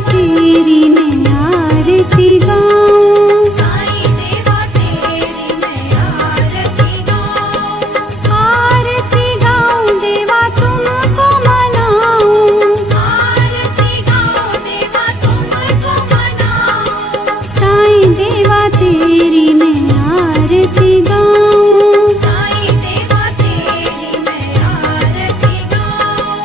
तेरी मैं आरती गाऊं, साईं देवा तेरी मैं आरती गाऊं, आरती गाऊं देवा तुमको मनाऊं, आरती गाऊं देवा तुमको मनाऊं, साईं देवा तेरी मैं आरती गाऊं, साईं देवा तेरी मैं आरती गाऊं,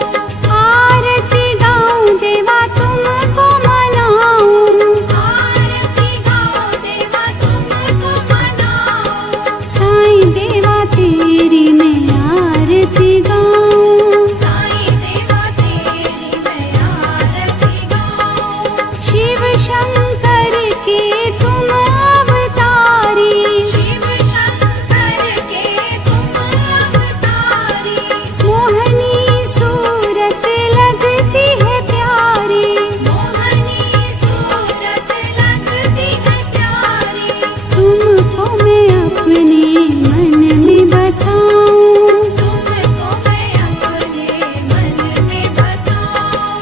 आरती गाऊं देवा तुमको मनाऊं, आरती गाऊं देवा तुमको मनाऊं, साईं देवा तेरी मैं आरती गाऊं, साईं देवा तेरी मैं आरती गाऊं, शिव शंकर के तुम अवतारी, शिव शंकर के तुम अवतारी, मोहनी सूरत लगती है प्यारी, मोहनी सूरत लगती है प्यारी, तुमको मैं अपने मन में बसाऊं, तुमको मैं अपने मन में बसाऊं,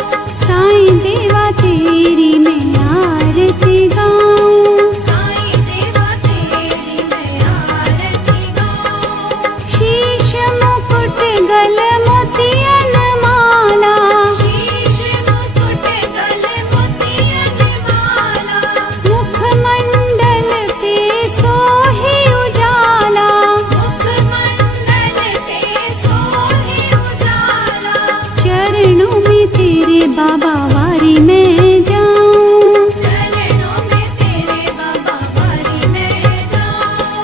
साईं देवा तेरी मैं आरती गाऊं, साईं देवा तेरी मैं आरती गाऊं, शीश मुकुट गल मोतियन माला, शीश मुकुट गल मोतियन माला, मुखमंडल पे सोहे उजाला, मुखमंडल पे सोहे उजाला, चरणों में तेरे बाबा वारी में जाऊं, चरणों में तेरे बाबा वारी में जाऊं,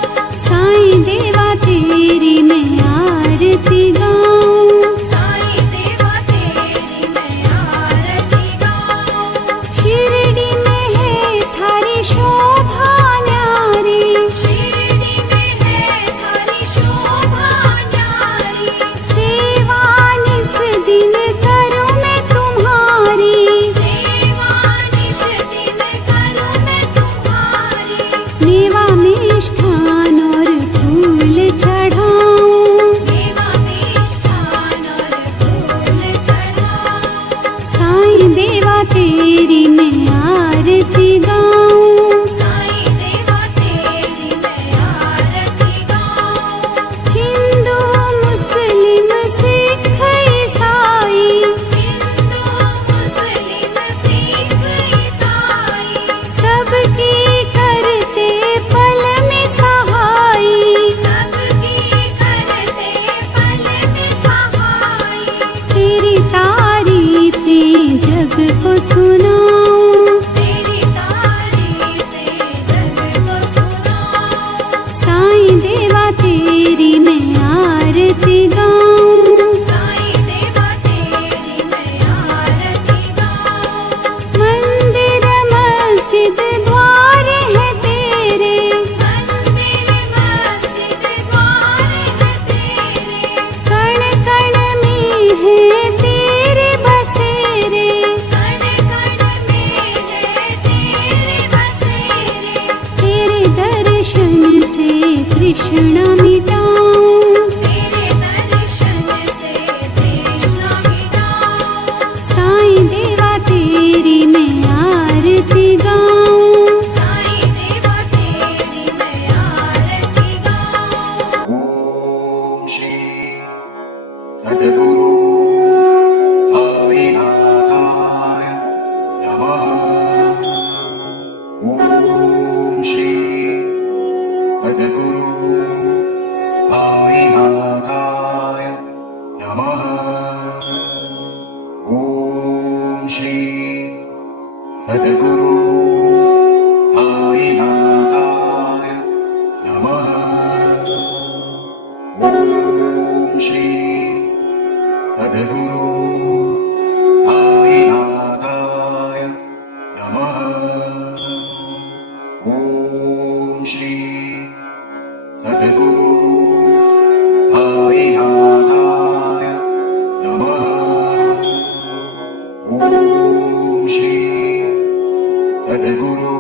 साईं देवा तेरी मैं आरती गाऊं, साईं देवा तेरी मैं आरती गाऊं, शिरडी में है थारी शोभा न्यारी, शिरडी में है थारी शोभा न्यारी, सेवा निस दिन करूं मैं तुम्हारी, सेवा निश दिन करूं मैं तुम्हारी, मेवा मिष्ठान और फूल चढ़ाऊं, देवा मिष्ठान और फूल चढ़ाऊं, साईं देवा तेरी मैं आरती गाऊं, साईं देवा तेरी मैं आरती गाऊं, हिंदू मुस्लिम सिख ईसाई, हिंदू मुस्लिम सिख ईसाई, सबकी करते पल में सहाई, सबकी करते पल में सहाई, तेरी तारीफें जग को सुनाऊं, तेरी तारीफें जग को सुनाऊं, साईं देवा तेरी मैं आरती गाऊं, साईं देवा तेरी मैं आरती गाऊं, मंदिर मस्जिद द्वार है तेरे, मंदिर मस्जिद द्वार है तेरे, कण कण में है तेरे बसेरे, कण कण में है तेरे बसेरे, तेरे दर्शन से तृष्णा मिटाऊं, तेरे दर्शन से तृष्णा मिटाऊं, साईं देवा तेरी मैं आरती गाऊं, साईं देवा तेरी मैं आरती गाऊं, ओम श्री सद्गुरु साईनाथाय नमः। ओम श्री सद्गुरु साईनाथाय नमः। ओम श्री सद्गुरु साईनाथाय नमः। ओम श्री सद्गुरु साईनाथाय नमः। ओम श्री सद्गुरु साईनाथाय नमः। ओम श्री सद्गुरु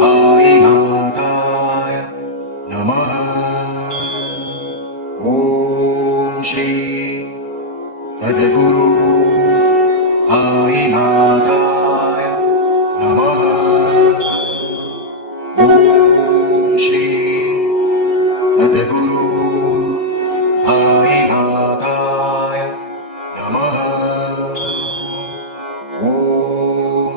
साईनाथाय नमः। ओम श्री सद्गुरु साईनाथाय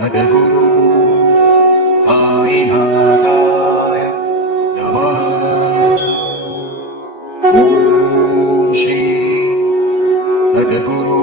सद्गुरु साईनाथाय नमः। ॐ श्री सद्गुरु